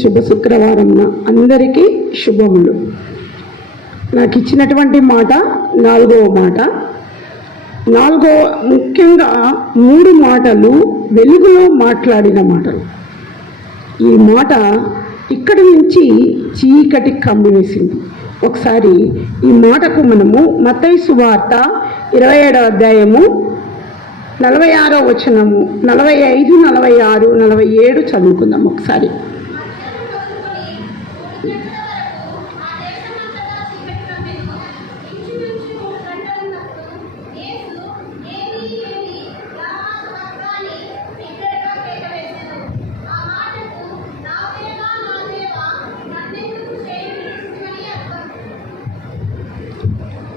శుభ శుక్రవారం అందరికీ శుభములు. నాకు ఇచ్చినటువంటి మాట నాలుగవ మాట. నాలుగో ముఖ్యంగా మూడు మాటలు వెలుగులో మాట్లాడిన మాటలు. ఈ మాట ఇక్కడి నుంచి చీకటి కమ్మివేసింది ఒకసారి ఈ మాటకు మనము మతయి సువార్త ఇరవై ఏడవ అధ్యాయము నలభై ఆరో వచనము నలభై ఐదు నలభై ఆరు నలభై ఏడు చదువుకుందాం ఒకసారి.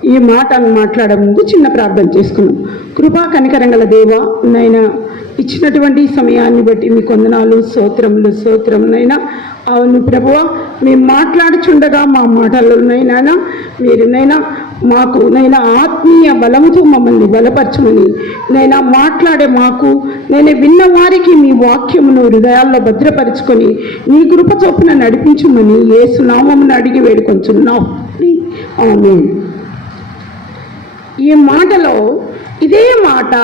ఈ మాటను మాట్లాడే ముందు చిన్న ప్రార్థన చేసుకున్నాం. కృపా కనికరంగల దేవ నైనా ఇచ్చినటువంటి సమయాన్ని బట్టి మీ కొందనాలు సోత్రములు స్తోత్రమునైనా అవును ప్రభువ మేము మాట్లాడుచుండగా మా మాటలనైనా మీరు నైనా మాకు నైనా ఆత్మీయ బలముతో మమ్మల్ని బలపరచమని నైనా మాట్లాడే మాకు నేను విన్న వారికి మీ వాక్యమును హృదయాల్లో భద్రపరుచుకొని మీ కృప చొప్పున నడిపించమని ఏసునామమును అడిగి వేడుకొంచున్నాం. ఆమె ఈ మాటలో ఇదే మాట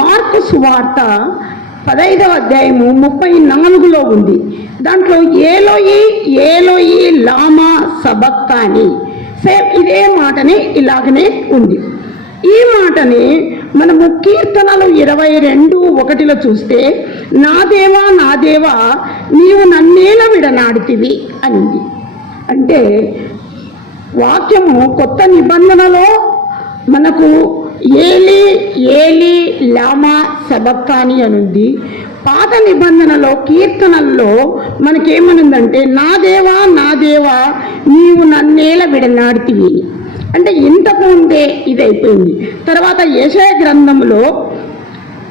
మార్కు సువార్త పదైదవ అధ్యాయము ముప్పై నాలుగులో ఉంది. దాంట్లో ఏలోయి ఏలోయి లామా సబక్కాని సేమ్ ఇదే మాటనే ఇలాగనే ఉంది. ఈ మాటని మనము కీర్తనలు ఇరవై రెండు ఒకటిలో చూస్తే నా దేవా నా దేవా నీవు నన్నేల విడనాడితివి అనింది. అంటే వాక్యము కొత్త నిబంధనలో మనకు ఏలి ఏలి లామా సబక్కాని అనుంది. పాత నిబంధనలో కీర్తనల్లో మనకేమనుందంటే నా దేవా నా దేవా నీవు నన్నేల విడనాడితివి అంటే ఇంతకు ముందే ఇది అయిపోయింది తర్వాత యశయ గ్రంథంలో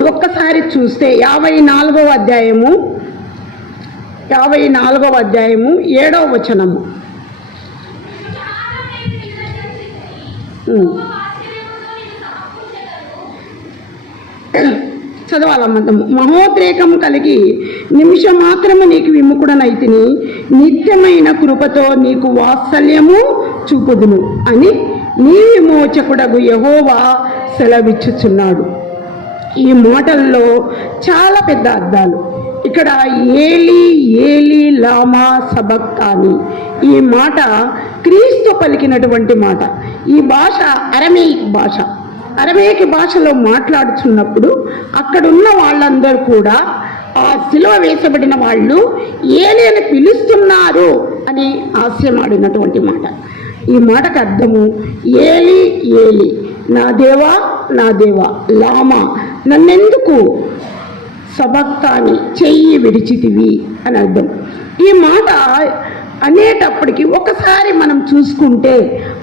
ఒక్కసారి చూస్తే యాభై నాలుగవ అధ్యాయము యాభై నాలుగవ అధ్యాయము ఏడవ వచనము. చదవాలమ్మతము మహోద్రేకము కలిగి నిమిషం మాత్రము నీకు విముకుడనైతిని నిత్యమైన కృపతో నీకు వాత్సల్యము చూపుదును అని నీ విమోచకుడగు యహోవా సెలవిచ్చుచున్నాడు. ఈ మాటల్లో చాలా పెద్ద అర్థాలు. ఇక్కడ ఏలి ఏలి లామా సబక్తాని ఈ మాట క్రీస్తు పలికినటువంటి మాట. ఈ భాష అరమేయిక్ భాష. అరమేయిక్ భాషలో మాట్లాడుతున్నప్పుడు అక్కడున్న వాళ్ళందరూ కూడా ఆ సిలువ వేసబడిన వాళ్ళు ఏలి అని పిలుస్తున్నారు అని ఆశయమాడినటువంటి మాట. ఈ మాటకు అర్థము ఏలి ఏలి నా దేవా నా దేవా లామా నన్నెందుకు సబక్తాని చెయ్యి విడిచితివి అని అర్థం. ఈ మాట అనేటప్పటికి ఒకసారి మనం చూసుకుంటే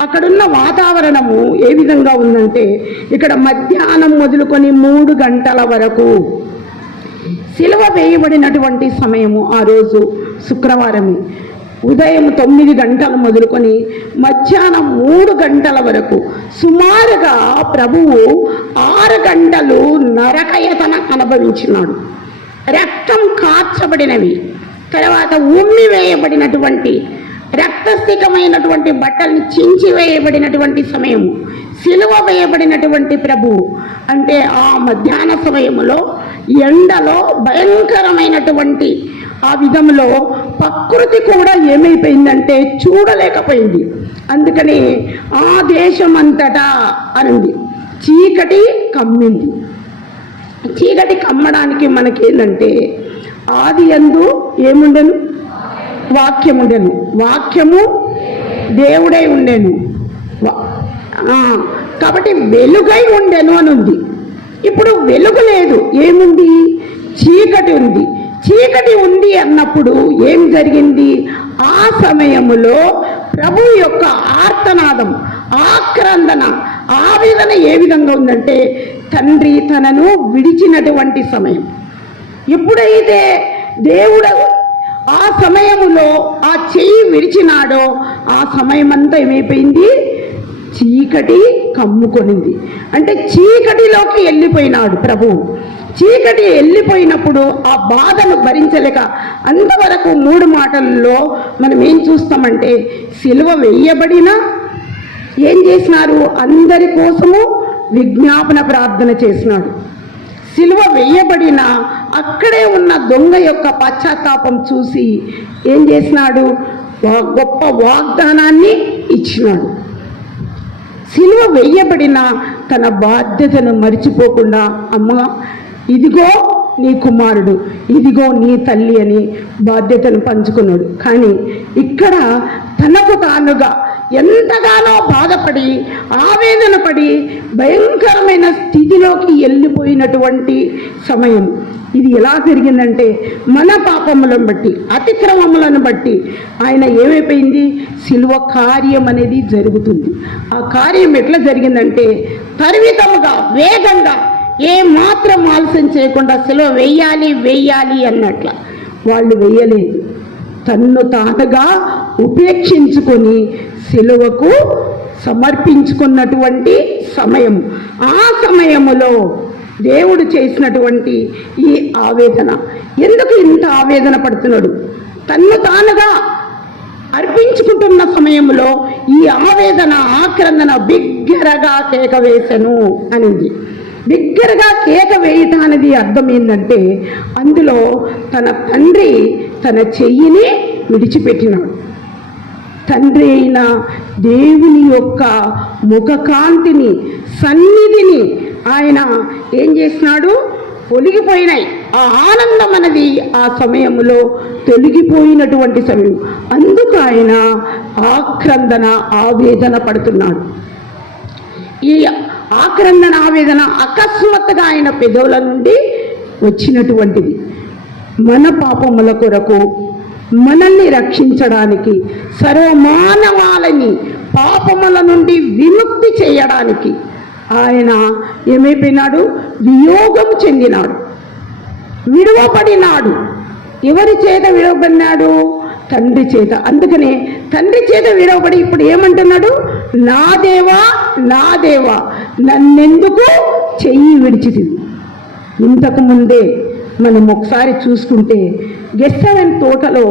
అక్కడున్న వాతావరణము ఏ విధంగా ఉందంటే ఇక్కడ మధ్యాహ్నం మొదలుకొని మూడు గంటల వరకు సిలువ వేయబడినటువంటి సమయము ఆ రోజు శుక్రవారమే. ఉదయం తొమ్మిది గంటలు మొదలుకొని మధ్యాహ్నం మూడు గంటల వరకు సుమారుగా ప్రభువు ఆరు గంటలు నరకయతన అనుభవించినాడు. రక్తం కార్చబడినవి. తర్వాత ఉమ్మి వేయబడినటువంటి రక్తస్థికమైనటువంటి బట్టల్ని చించి వేయబడినటువంటి సమయము సిలువ వేయబడినటువంటి ప్రభువు అంటే ఆ మధ్యాహ్న సమయంలో ఎండలో భయంకరమైనటువంటి ఆ విధంలో ప్రకృతి కూడా ఏమైపోయిందంటే చూడలేకపోయింది. అందుకని ఆ దేశం అంతటా అనింది. చీకటి కమ్మింది. చీకటి కమ్మడానికి మనకేందంటే ఆది ఎందు ఏముండెను? వాక్యం ఉండెను వాక్యము దేవుడై ఉండెను. కాబట్టి వెలుగై ఉండెను అని ఉంది ఇప్పుడు వెలుగు లేదు. ఏముంది? చీకటి ఉంది. చీకటి ఉంది అన్నప్పుడు ఏం జరిగింది? ఆ సమయములో ప్రభు యొక్క ఆర్తనాదం ఆక్రందన ఆవేదన ఏ విధంగా ఉందంటే తండ్రి తనను విడిచినటువంటి సమయం. ఎప్పుడైతే దేవుడు ఆ సమయములో ఆ చెయ్యి విరిచినాడో ఆ సమయమంతా ఏమైపోయింది? చీకటి కమ్ముకొనింది. అంటే చీకటిలోకి వెళ్ళిపోయినాడు ప్రభువు చీకటి వెళ్ళిపోయినప్పుడు ఆ బాధను భరించలేక అంతవరకు మూడు మాటల్లో మనం ఏం చూస్తామంటే సిలువ వెయ్యబడిన ఏం చేసినారు? అందరి కోసము విజ్ఞాపన ప్రార్థన చేసినాడు. సిలువ వేయబడిన అక్కడే ఉన్న దొంగ యొక్క పశ్చాత్తాపం చూసి ఏం చేసినాడు? గొప్ప వాగ్దానాన్ని ఇచ్చినాడు. సిలువ వేయబడిన తన బాధ్యతను మరిచిపోకుండా అమ్మ ఇదిగో నీ కుమారుడు ఇదిగో నీ తల్లి అని బాధ్యతను పంచుకున్నాడు. కానీ ఇక్కడ తనకు తానుగా ఎంతగానో బాధపడి ఆవేదన పడి భయంకరమైన స్థితిలోకి వెళ్ళిపోయినటువంటి సమయం. ఇది ఎలా జరిగిందంటే మన పాపములను బట్టి అతిక్రమములను బట్టి ఆయన ఏమైపోయింది? సిలువ కార్యం అనేది జరుగుతుంది. ఆ కార్యం ఎట్లా జరిగిందంటే పరిమితముగా వేగంగా ఏ మాత్రం ఆలస్యం చేయకుండా సిలువ వెయ్యాలి వెయ్యాలి అన్నట్ల వాళ్ళు వెయ్యలేదు తన్ను తానుగా ఉపేక్షించుకొని సిలువకు సమర్పించుకున్నటువంటి సమయం. ఆ సమయములో దేవుడు చేసినటువంటి ఈ ఆవేదన. ఎందుకు ఇంత ఆవేదన పడుతున్నాడు? తన్ను తానుగా అర్పించుకుంటున్న సమయంలో ఈ ఆవేదన ఆక్రందన బిగ్గరగా కేక వేసెను అనింది. బిగ్గరగా కేక వేయటం అనేది అర్థం ఏంటంటే అందులో తన తండ్రి తన చెయ్యిని విడిచిపెట్టినాడు. తండ్రి అయిన దేవుని యొక్క ముఖకాంతిని సన్నిధిని ఆయన ఏం చేసినాడు ఒలిగిపోయినాయి. ఆ ఆనందం అనేది ఆ సమయంలో తొలగిపోయినటువంటి సమయం. అందుకు ఆయన ఆక్రందన ఆవేదన పడుతున్నాడు. ఈ ఆక్రందన ఆవేదన అకస్మాత్తుగా ఆయన పెదవుల నుండి వచ్చినటువంటిది. మన పాపముల కొరకు మనల్ని రక్షించడానికి సర్వమానవాళని పాపముల నుండి విముక్తి చేయడానికి ఆయన ఏమైపోయినాడు? వియోగం చెందినాడు. విడవబడినాడు. ఎవరి చేత విడవబడినాడు? తండ్రి చేత. అందుకనే తండ్రి చేత విడవబడి ఇప్పుడు ఏమంటున్నాడు? నా దేవా నా దేవా నన్నెందుకు చెయ్యి విడిచిది ఇంతకు ముందే మనం ఒకసారి చూసుకుంటే గెస్సవెన్ తోటలో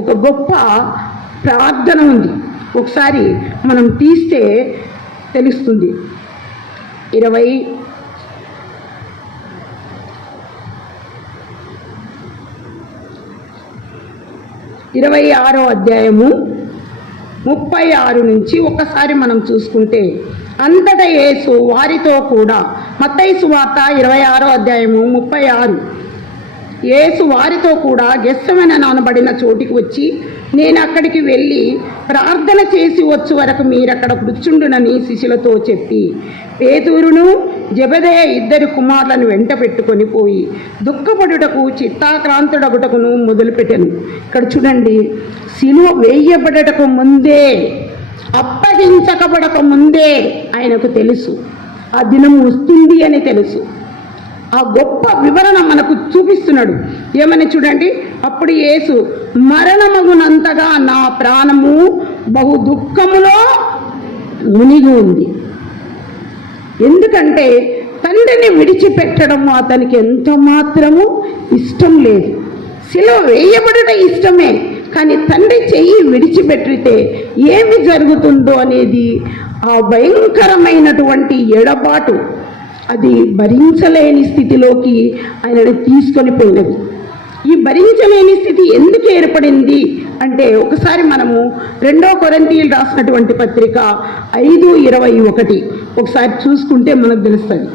ఒక గొప్ప ప్రార్థన ఉంది. ఒకసారి మనం తీస్తే తెలుస్తుంది. ఇరవై ఇరవై ఆరో అధ్యాయము ముప్పై ఆరు నుంచి ఒకసారి మనం చూసుకుంటే అంతటా యేసు వారితో కూడా మత్తయి సువార్త ఇరవై ఆరో అధ్యాయము ముప్పై ఆరు యేసు వారితో కూడా గెస్సమైన నానబడిన చోటికి వచ్చి నేను అక్కడికి వెళ్ళి ప్రార్థన చేసి వచ్చు వరకు మీరక్కడ కూర్చుండునని శిష్యులతో చెప్పి పేదూరును జబదయ ఇద్దరి కుమారులను వెంట పెట్టుకొని పోయి దుఃఖపడుటకు చిత్తాక్రాంతుడగుటకును మొదలుపెట్టాను. ఇక్కడ చూడండి సిలువ వేయబడటకు ముందే అప్పగించకబడక ముందే ఆయనకు తెలుసు. ఆ దినం వస్తుంది అని తెలుసు. ఆ గొప్ప వివరణ మనకు చూపిస్తున్నాడు. ఏమని చూడండి? అప్పుడు యేసు మరణమగునంతగా నా ప్రాణము బహు దుఃఖములో మునిగి ఉంది. ఎందుకంటే తండ్రిని విడిచిపెట్టడం అతనికి ఎంత మాత్రము ఇష్టం లేదు. శిలువ వేయబడట ఇష్టమే కానీ తండ్రి చెయ్యి విడిచిపెట్టితే ఏమి జరుగుతుందో అనేది ఆ భయంకరమైనటువంటి ఎడబాటు అది భరించలేని స్థితిలోకి ఆయనను తీసుకొని పోయినది ఈ భరించలేని స్థితి ఎందుకు ఏర్పడింది? అంటే ఒకసారి మనము రెండో కొరంతీలు రాసినటువంటి పత్రిక ఐదు ఇరవై ఒకటి. ఒకసారి చూసుకుంటే మనకు తెలుస్తుంది.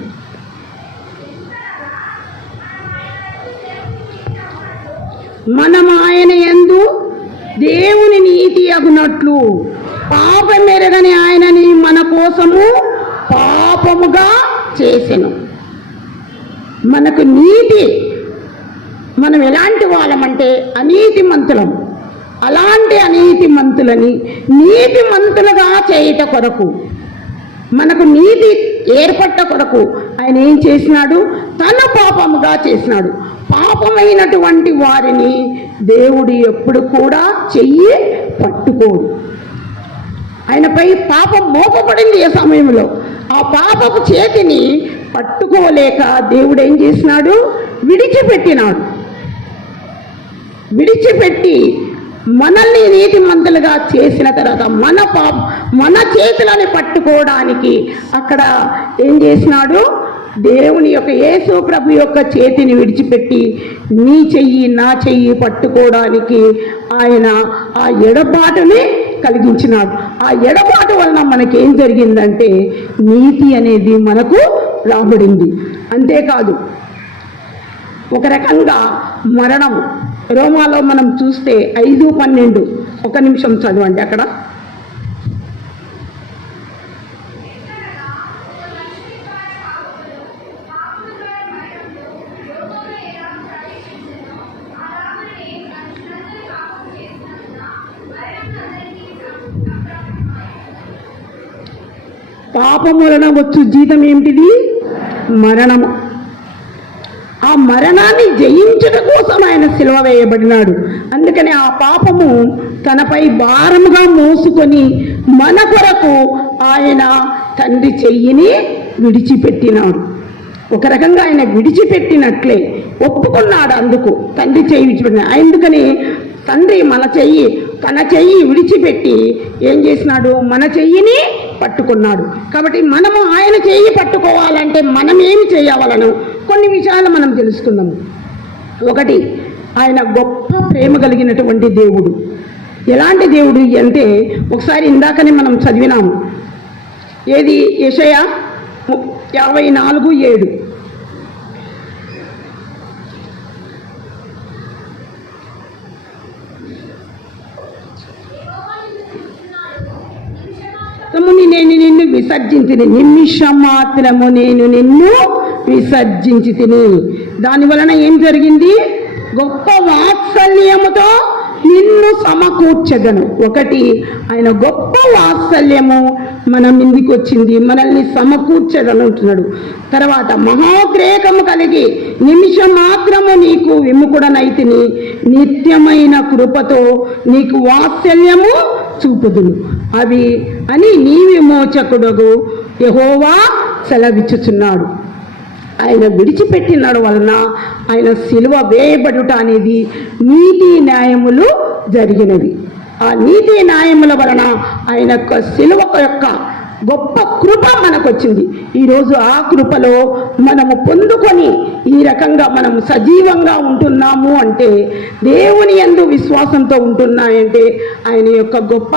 మనం ఆయన ఎందు దేవుని నీతి అగునట్లు పాపమెరగని ఆయనని మన కోసము పాపముగా చేసెను. మనకు నీతి మనం ఎలాంటి వాళ్ళమంటే అనీతి మంతులం. అలాంటి అనీతి మంతులని నీతి మంతులుగా చేయుట కొరకు మనకు నీతి ఏర్పట్ట కొరకు ఆయన ఏం చేసినాడు? తన పాపముగా చేసినాడు. పాపమైనటువంటి వారిని దేవుడు ఎప్పుడు కూడా చెయ్యి పట్టుకోడు. ఆయనపై పాపం మోపబడింది ఏ సమయంలో? ఆ పాపపు చేతిని పట్టుకోలేక దేవుడు ఏం చేసినాడు? విడిచిపెట్టినాడు. విడిచిపెట్టి మనల్ని నీతిమంతులుగా చేసిన తర్వాత మన పా మన చేతులని పట్టుకోవడానికి అక్కడ ఏం చేసినాడు? దేవుని యొక్క యేసు ప్రభు యొక్క చేతిని విడిచిపెట్టి నీ చెయ్యి నా చెయ్యి పట్టుకోవడానికి ఆయన ఆ ఎడబాటుని కలిగించినాడు. ఆ ఎడబాటు వలన మనకేం జరిగిందంటే నీతి అనేది మనకు రాబడింది. అంతేకాదు ఒక రకంగా మరణం. రోమాలో మనం చూస్తే ఐదు పన్నెండు. ఒక నిమిషం చదవండి అక్కడ. పాపం వలన వచ్చు జీతం ఏమిటిది? మరణము. ఆ మరణాన్ని జయించడం కోసం ఆయన సిలువ వేయబడినాడు. అందుకని ఆ పాపము తనపై భారముగా మోసుకొని మన కొరకు ఆయన తండ్రి చెయ్యిని విడిచిపెట్టినాడు. ఒక రకంగా ఆయన విడిచిపెట్టినట్లే ఒప్పుకున్నాడు అందుకు తండ్రి చెయ్యి విడిచిపెట్టిన. అందుకని తండ్రి మన చెయ్యి తన చెయ్యి విడిచిపెట్టి ఏం చేసినాడు? మన చెయ్యిని పట్టుకున్నాడు. కాబట్టి మనము ఆయన చేయి పట్టుకోవాలంటే మనం ఏమి చేయవలను? కొన్ని విషయాలు మనం తెలుసుకుందాము. ఒకటి ఆయన గొప్ప ప్రేమ కలిగినటువంటి దేవుడు. ఎలాంటి దేవుడు అంటే ఒకసారి ఇందాకనే మనం చదివినాము. ఏది? యషయ యాభై నాలుగు ఏడు మాత్రము నేను నిన్ను విసర్జించిని నిమిషం మాత్రము నేను నిన్ను విసర్జించి తిని దాని వలన ఏం జరిగింది? గొప్ప వాత్సల్యముతో నిన్ను సమకూర్చదను. ఒకటి ఆయన గొప్ప వాత్సల్యము మన మీదికి వచ్చింది మనల్ని సమకూర్చదను తర్వాత మహాగ్రేకము కలిగి నిమిషం మాత్రము నీకు విముకుడనైతిని నిత్యమైన కృపతో నీకు వాత్సల్యము చూపుదును. అవి అని నీ విమోచకుడు యహోవా సెలవిచ్చుచున్నాడు. ఆయన విడిచిపెట్టినడు వలన ఆయన సిలువ వేయబడుట అనేది నీతి న్యాయములు జరిగినవి. ఆ నీతి న్యాయముల వలన ఆయన యొక్క సిలువ యొక్క గొప్ప కృప మనకు వచ్చింది ఈరోజు ఆ కృపలో మనము పొందుకొని ఈ రకంగా మనం సజీవంగా ఉంటున్నాము అంటే దేవుని ఎందు విశ్వాసంతో ఉంటున్నాయంటే ఆయన యొక్క గొప్ప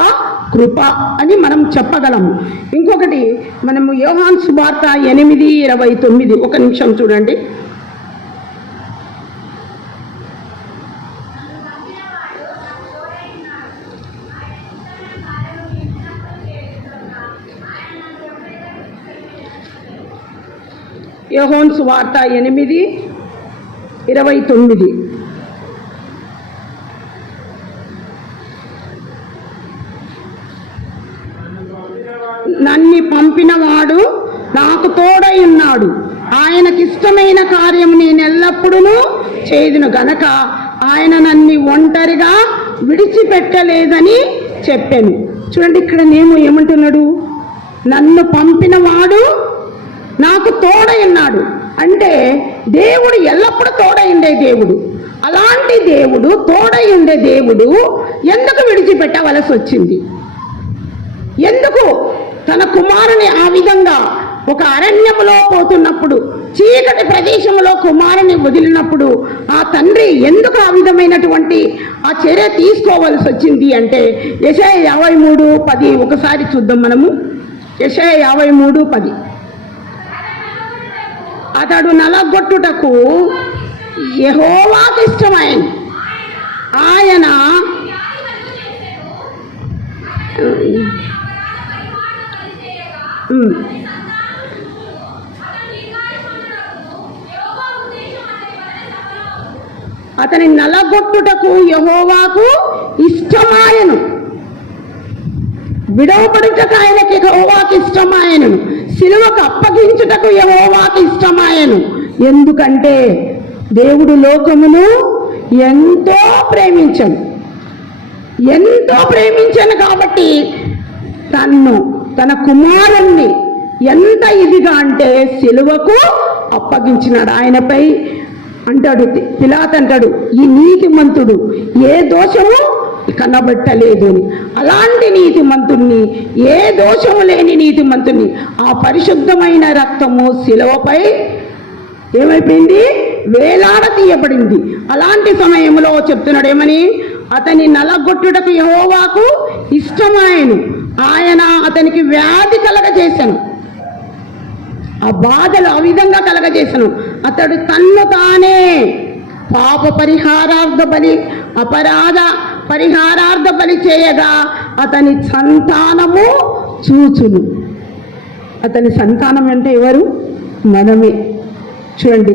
కృప అని మనం చెప్పగలము ఇంకొకటి మనము యోహాన్ సువార్త ఎనిమిది ఇరవై తొమ్మిది. ఒక నిమిషం చూడండి. యోహోన్ సువార్త ఎనిమిది ఇరవై తొమ్మిది. నన్ను పంపినవాడు నాకు తోడై ఉన్నాడు. ఆయనకిష్టమైన కార్యం నేను ఎల్లప్పుడూ చేదును గనక ఆయన నన్ను ఒంటరిగా విడిచిపెట్టలేదని చెప్పాను. చూడండి ఇక్కడ నేను ఏమంటున్నాడు? నన్ను పంపినవాడు నాకు తోడై ఉన్నాడు అంటే దేవుడు ఎల్లప్పుడూ తోడైండే దేవుడు. అలాంటి దేవుడు తోడై ఉండే దేవుడు ఎందుకు విడిచిపెట్టవలసి వచ్చింది? ఎందుకు? తన కుమారుని ఆ విధంగా ఒక అరణ్యములో పోతున్నప్పుడు చీకటి ప్రదేశంలో కుమారుని వదిలినప్పుడు ఆ తండ్రి ఎందుకు ఆ విధమైనటువంటి ఆ చర్య తీసుకోవలసి వచ్చింది అంటే యశ యాభై మూడు పది ఒకసారి చూద్దాం మనము. యశ యాభై మూడు పది. అతడు నలగొట్టుటకు యహోవాకి ఇష్టమైన ఆయన అతని నలగొట్టుటకు యహోవాకు ఇష్టమాయను. విడవబడుటకు ఆయనకి యహోవాకి ఇష్టమాయను. సిలువకు అప్పగించుటకు యహోవాకి ఇష్టమాయను. ఎందుకంటే దేవుడు లోకమును ఎంతో ప్రేమించను. ఎంతో ప్రేమించాను కాబట్టి తన్ను తన కుమారుణ్ణి ఎంత ఇదిగా అంటే సిలువకు అప్పగించినాడు ఆయనపై. అంటాడు పిలాత్ అంటాడు ఈ నీతిమంతుడు ఏ దోషము కనబట్టలేదు. అని అలాంటి నీతిమంతుణ్ణి ఏ దోషము లేని నీతిమంతుణ్ణి ఆ పరిశుద్ధమైన రక్తము శిలవపై ఏమైపోయింది? వేలాడ తీయబడింది అలాంటి సమయంలో చెప్తున్నాడు ఏమని అతని నలగొట్టుటకు యహోవాకు ఇష్టమాయను. ఆయన అతనికి వ్యాధి కలగజేశాను ఆ బాధలు ఆ విధంగా కలగజేశాను అతడు తన్ను తానే పాప పరిహారార్థ బలి అపరాధ పరిహారార్థ పని చేయగా అతని సంతానము చూచును. అతని సంతానం అంటే ఎవరు? మనమే. చూడండి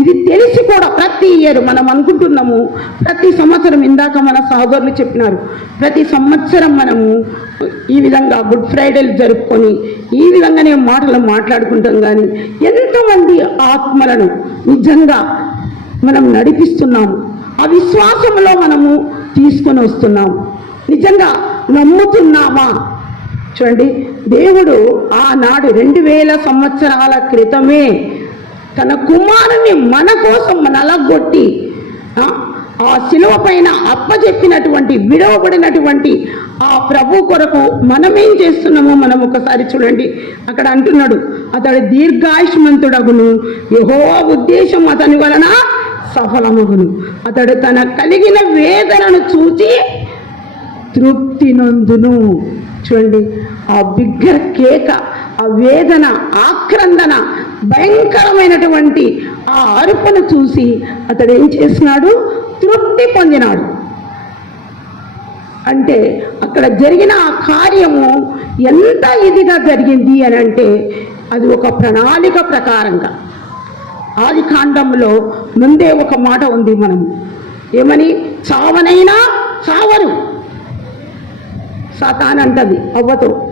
ఇది తెలిసి కూడా ప్రతి ఇయర్ మనం అనుకుంటున్నాము ప్రతి సంవత్సరం ఇందాక మన సహోదరులు చెప్పినారు ప్రతి సంవత్సరం మనము ఈ విధంగా గుడ్ ఫ్రైడేలు జరుపుకొని ఈ విధంగానే మాటలు మాట్లాడుకుంటాం కానీ ఎంతమంది ఆత్మలను నిజంగా మనం నడిపిస్తున్నాము. ఆ విశ్వాసంలో మనము తీసుకొని వస్తున్నాం. నిజంగా నమ్ముతున్నామా? చూడండి దేవుడు ఆనాడు రెండు వేల సంవత్సరాల క్రితమే తన కుమారుని మన కోసం నలగొట్టి ఆ, శిలువ పైన అప్పచెప్పినటువంటి విడవబడినటువంటి ఆ ప్రభు కొరకు మనమేం చేస్తున్నామో మనం ఒకసారి చూడండి. అక్కడ అంటున్నాడు అతడు దీర్ఘాయుష్మంతుడగును. యెహోవా ఉద్దేశం అతని వలన సఫలమగును. అతడు తన కలిగిన వేదనను చూచి తృప్తి నందును. చూడండి ఆ బిగ్గర కేక ఆ వేదన ఆక్రందన భయంకరమైనటువంటి ఆ అరుపును చూసి అతడు ఏం చేసినాడు? తృప్తి పొందినాడు. అంటే అక్కడ జరిగిన ఆ కార్యము ఎంత ఇదిగా జరిగింది అని అంటే అది ఒక ప్రణాళిక ప్రకారంగా. ఆది కాండంలో ముందే ఒక మాట ఉంది మనం. ఏమని? చావనైనా చావరు. సాతాన్ అంటది అవ్వతో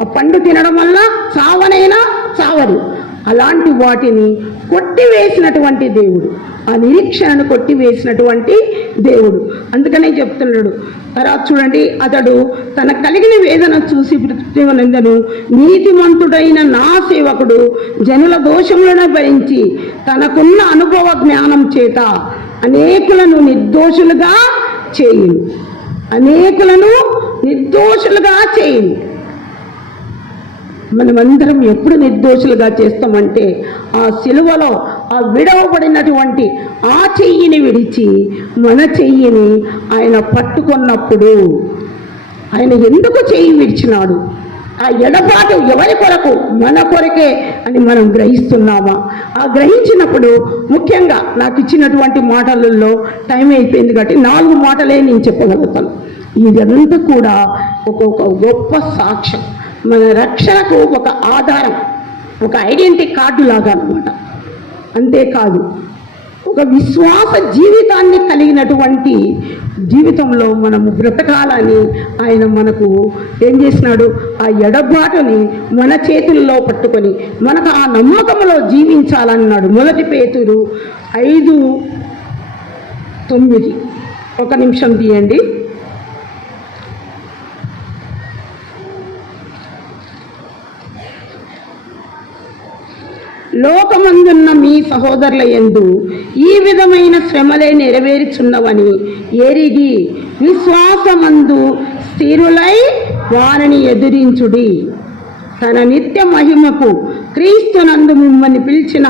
ఆ పండు తినడం వల్ల చావనైనా చావరు. అలాంటి వాటిని కొట్టివేసినటువంటి దేవుడు ఆ నిరీక్షణను కొట్టివేసినటువంటి దేవుడు. అందుకనే చెప్తున్నాడు తర్వాత చూడండి అతడు తన కలిగిన వేదన చూసి పృథ్వీనందను నీతిమంతుడైన నా సేవకుడు జనుల దోషములను భరించి తనకున్న అనుభవ జ్ఞానం చేత అనేకులను నిర్దోషులుగా చేయును. అనేకులను నిర్దోషులుగా చేయును. మనమందరం ఎప్పుడు నిర్దోషులుగా చేస్తామంటే ఆ సిలువలో ఆ విడవబడినటువంటి ఆ చెయ్యిని విడిచి మన చెయ్యిని ఆయన పట్టుకున్నప్పుడు ఆయన ఎందుకు చెయ్యి విడిచినాడు? ఆ ఎడబాటు ఎవరి కొరకు? మన కొరకే అని మనం గ్రహిస్తున్నామా? ఆ గ్రహించినప్పుడు ముఖ్యంగా నాకు ఇచ్చినటువంటి మాటలలో టైం అయిపోయింది కాబట్టి నాలుగు మాటలే నేను చెప్పగలుగుతాను. ఇదంతా కూడా ఒక్కొక్క గొప్ప సాక్ష్యం. మన రక్షణకు ఒక ఆధారం ఒక ఐడెంటిటీ కార్డు లాగా అనమాట అంతేకాదు. ఒక విశ్వాస జీవితాన్ని కలిగినటువంటి జీవితంలో మనము బ్రతకాలని ఆయన మనకు ఏం చేసినాడు? ఆ ఎడబాటుని మన చేతుల్లో పట్టుకొని మనకు ఆ నమ్మకంలో జీవించాలన్నాడు. మొదటి పేతురు ఐదు తొమ్మిది. ఒక నిమిషం తీయండి. లోకమందున్న మీ సహోదరుల యందు ఈ విధమైన శ్రమలే నెరవేరుచున్నవని ఎరిగి విశ్వాసమందు స్థిరులై వారిని ఎదిరించుడి. తన నిత్య మహిమకు క్రీస్తునందు మిమ్మల్ని పిలిచిన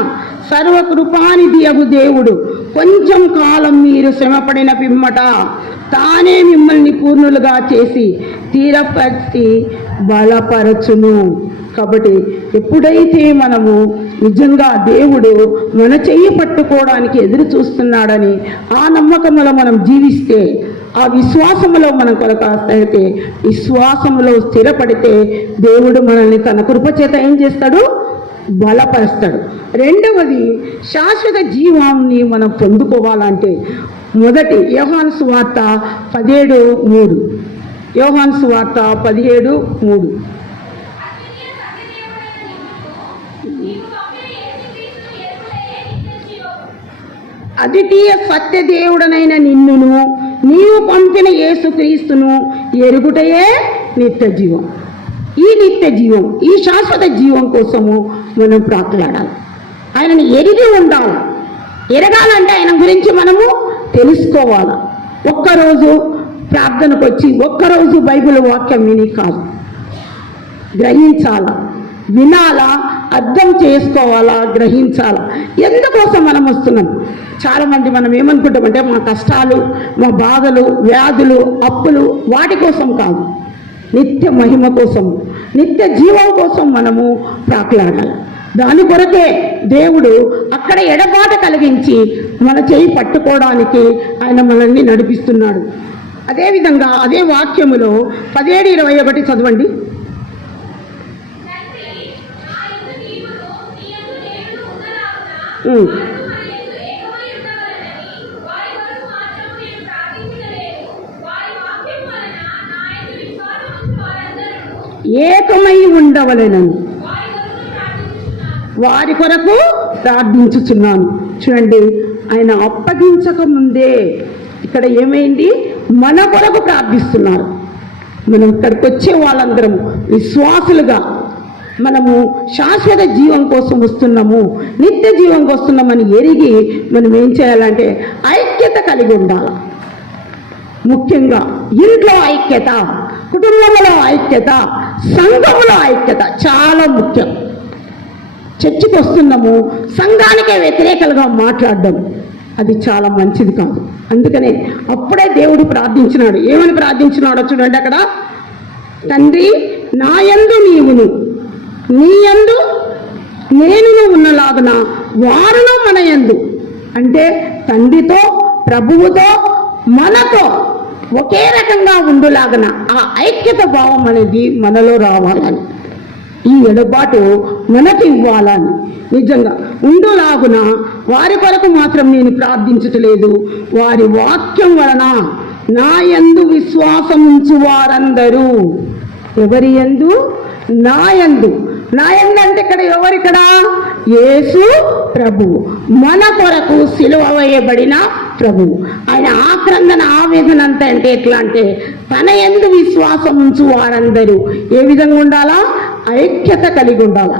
సర్వకృపానిధి అగు దేవుడు కొంచెం కాలం మీరు శ్రమపడిన పిమ్మట తానే మిమ్మల్ని పూర్ణులుగా చేసి తీరపరిచి బలపరచును కాబట్టి ఎప్పుడైతే మనము నిజంగా దేవుడు మన చెయ్యి పట్టుకోవడానికి ఎదురు చూస్తున్నాడని ఆ నమ్మకములో మనం జీవిస్తే ఆ విశ్వాసములో మనం కొనసాగితే విశ్వాసములో స్థిరపడితే దేవుడు మనల్ని తన కృపచేత ఏం చేస్తాడు? బలపరుస్తాడు. రెండవది శాశ్వత జీవాన్ని మనం పొందుకోవాలంటే మొదటి యోహాను సువార్త పదిహేడు మూడు. యోహాను సువార్త పదిహేడు మూడు. అద్వితీయ సత్యదేవుడనైన నిన్నును నీవు పంపిన యేసుక్రీస్తును ఎరుగుటయే నిత్య జీవం ఈ నిత్య జీవం ఈ శాశ్వత జీవం కోసము మనం ప్రాకులాడాలి ఆయనని ఎరిగి ఉండాలి. ఎరగాలంటే ఆయన గురించి మనము తెలుసుకోవాలి. ఒక్కరోజు ప్రార్థనకు వచ్చి ఒక్కరోజు బైబిల్ వాక్యం విని కాదు. గ్రహించాలా? వినాలా? అర్థం చేసుకోవాలా? గ్రహించాలా? ఎందుకోసం మనం వస్తున్నాం? చాలామంది మనం ఏమనుకుంటామంటే మా కష్టాలు మా బాధలు వ్యాధులు అప్పులు వాటి కోసం కాదు. నిత్య మహిమ కోసం నిత్య జీవం కోసం మనము ప్రాకులాడాలి. దాని కొరకే దేవుడు అక్కడ ఎడబాట కలిగించి మన చేయి పట్టుకోవడానికి ఆయన మనల్ని నడిపిస్తున్నాడు. అదేవిధంగా అదే వాక్యములో పదిహేడు ఇరవై ఒకటి చదవండి. తండ్రి ఏకమై ఉండవలెనని. వారి కొరకు ప్రార్థించుచున్నాను. చూడండి ఆయన అప్పగించక ముందే ఇక్కడ ఏమైంది? మన కొరకు ప్రార్థిస్తున్నారు. మనం ఇక్కడికి వచ్చే వాళ్ళందరం విశ్వాసులుగా మనము శాశ్వత జీవం కోసం వస్తున్నాము నిత్య జీవం వస్తున్నామని ఎరిగి మనం ఏం చేయాలంటే ఐక్యత కలిగి ఉండాలి. ముఖ్యంగా ఇంట్లో ఐక్యత. కుటుంబంలో ఐక్యత సంఘములో ఐక్యత చాలా ముఖ్యం. చర్చికి వస్తున్నాము సంఘానికే వ్యతిరేకలుగా మాట్లాడడం అది చాలా మంచిది కాదు. అందుకనే అప్పుడే దేవుడు ప్రార్థించినాడు. ఏమని ప్రార్థించినాడో చూడండి అక్కడ. తండ్రి నాయందు నీవును. నీయందు నేనును ఉన్నలాగున వారును మన యందు. అంటే తండ్రితో ప్రభువుతో మనతో ఒకే రకంగా ఉండులాగన ఆ ఐక్యత భావం అనేది మనలో రావాలని. ఈ ఎడబాటు మనకి ఇవ్వాలని. నిజంగా ఉండులాగున వారి కొరకు మాత్రం నేను ప్రార్థించటలేదు. వారి వాక్యం వలన నా యందు విశ్వాసం ఉంచు వారందరూ ఎవరి యందు? నా యందు. నా అంటే ఇక్కడ ఎవరిక్కడ యేసు ప్రభు. మన కొరకు సిలువ వేయబడిన ప్రభు. ఆయన ఆక్రందన ఆవేదన అంతా అంటే ఎట్లా అంటే తన ఎందు విశ్వాసం ఉంచు వారందరూ. ఏ విధంగా ఉండాలా? ఐక్యత కలిగి ఉండాలా?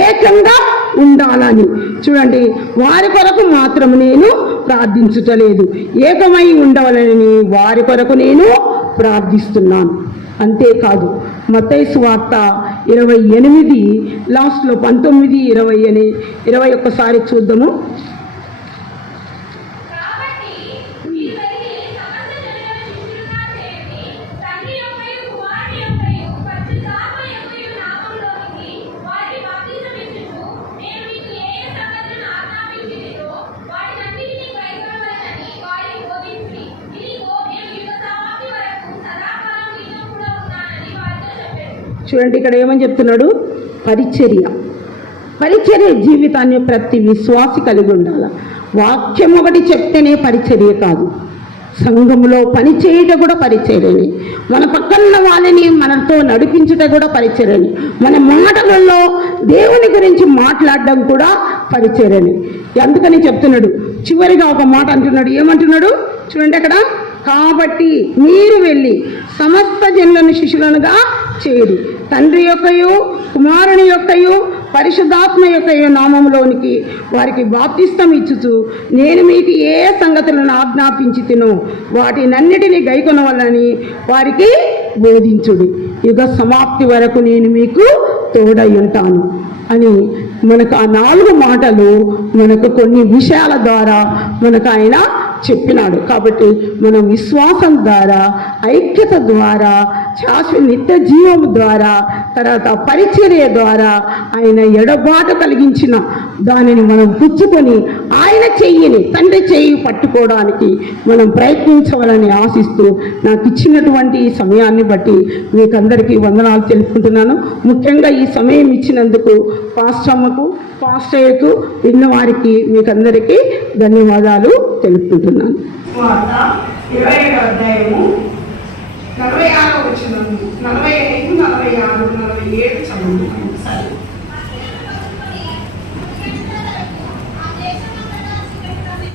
ఏకంగా ఉండాలని. చూడండి వారి కొరకు మాత్రం నేను ప్రార్థించుటలేదు. ఏకమై ఉండవలని వారి కొరకు నేను ప్రార్థిస్తున్నాను. అంతేకాదు మతైసు వార్త ఇరవై ఎనిమిది లాస్ట్లో పంతొమ్మిది ఇరవై అని ఇరవై ఒక్కసారి చూద్దాము. చూడండి ఇక్కడ ఏమని చెప్తున్నాడు? పరిచర్య. పరిచర్య జీవితాన్ని ప్రతి విశ్వాసి కలిగి ఉండాలి. వాక్యం ఒకటి చెప్తేనే పరిచర్య కాదు. సంఘములో పని చేయట కూడా పరిచర్యని. మన పక్కన వాళ్ళని మనతో నడిపించుట కూడా పరిచర్యని. మన మాటలలో దేవుని గురించి మాట్లాడడం కూడా పరిచర్యని. అందుకని చెప్తున్నాడు. చివరిగా ఒక మాట అంటున్నాడు. ఏమంటున్నాడు? చూడండి అక్కడ. కాబట్టి మీరు వెళ్ళి సమస్త జనులను శిష్యులనుగా చేయడు తండ్రి యొక్కయు కుమారుని యొక్కయు పరిశుద్ధాత్మ యొక్క నామంలోనికి వారికి బాప్తిస్తం ఇచ్చుచు నేను మీకు ఏ సంగతులను ఆజ్ఞాపించి తిను వాటినన్నిటినీ గైకొనవలని వారికి బోధించుడి. యుగ సమాప్తి వరకు నేను మీకు తోడై ఉంటాను. అని మనకు ఆ నాలుగు మాటలు మనకు కొన్ని విషయాల ద్వారా మనకు ఆయన చెప్పినాడు. కాబట్టి మనం విశ్వాసం ద్వారా ఐక్యత ద్వారా శాశ్వత నిత్య జీవం ద్వారా తర్వాత పరిచర్య ద్వారా ఆయన ఎడబాటు కలిగించిన దానిని మనం పుచ్చుకొని ఆయన చెయ్యిని తండ్రి చెయ్యి పట్టుకోవడానికి మనం ప్రయత్నించవాలని ఆశిస్తూ నాకు ఇచ్చినటువంటి ఈ సమయాన్ని బట్టి మీకందరికీ వందనాలు తెలుపుకుంటున్నాను. ముఖ్యంగా ఈ సమయం ఇచ్చినందుకు పాస్టమ్మకు పాస్టయ్యకు విన్నవారికి మీకందరికీ ధన్యవాదాలు తెలుపుకుంటున్నాను. వార్త ఇరవై అధ్యాయము నలభై ఆరు వచ్చిన నలభై ఐదు నలభై ఆరు నలభై ఏడు చదువుతున్నాను